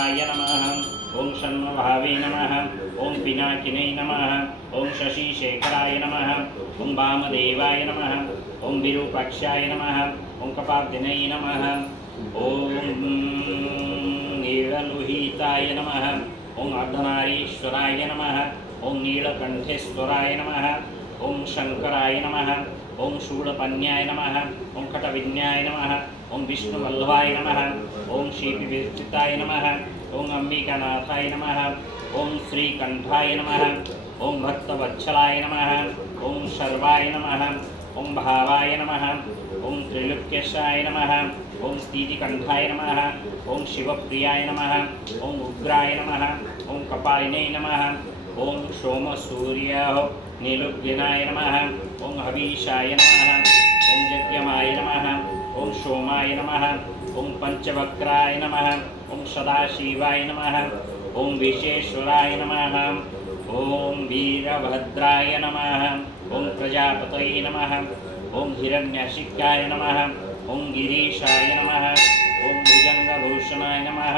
नमः ओं षण्मभावे नमः ओं पिनाकिने नमः ओं शशिशेखराय नमः ओं वामदेवाय नमः ओं विरूपाक्षाय नमः ओं कपाब्धिने नमः ओं नीललोहिताय नमः ओं अर्धनारीश्वराय नमः ओं नीलकण्ठेश्वराय नमः ओं शंकराय नमः ओं शूलपन्याय नमः ओं कटविन्याय नमः ओं विष्णुवल्लभाय नमः ओं श्रीविस्थिताय नमः ओं अंबिकानाथाय नमः ओं श्रीकंठाय नमः ओं भक्तवत्सलाय नमः ओं शर्वाय नमः ओं भावाय नमः ओं त्रिलोक्येशाय नमः ओं स्थितिकंठाय नमः ओं शिवप्रियाय नमः ओं उग्राय नमः ओं कपालिने नमः ओं सोमसूर्य नीलोद्यनाय नमः ओं हवीशाय नमः ओं यज्ञमाय नमः ओं सोमाय नमः ओं पंचवक्राय नमः ओं सदाशिवाय नमः ओं विश्वेश्वराय नमः ओं वीरभद्राय नमः ओं प्रजापतये नमः ओं हिरण्यशिखाय नमः ओं गिरीशाय नमः ओं भुजंगभूषणाय नमः।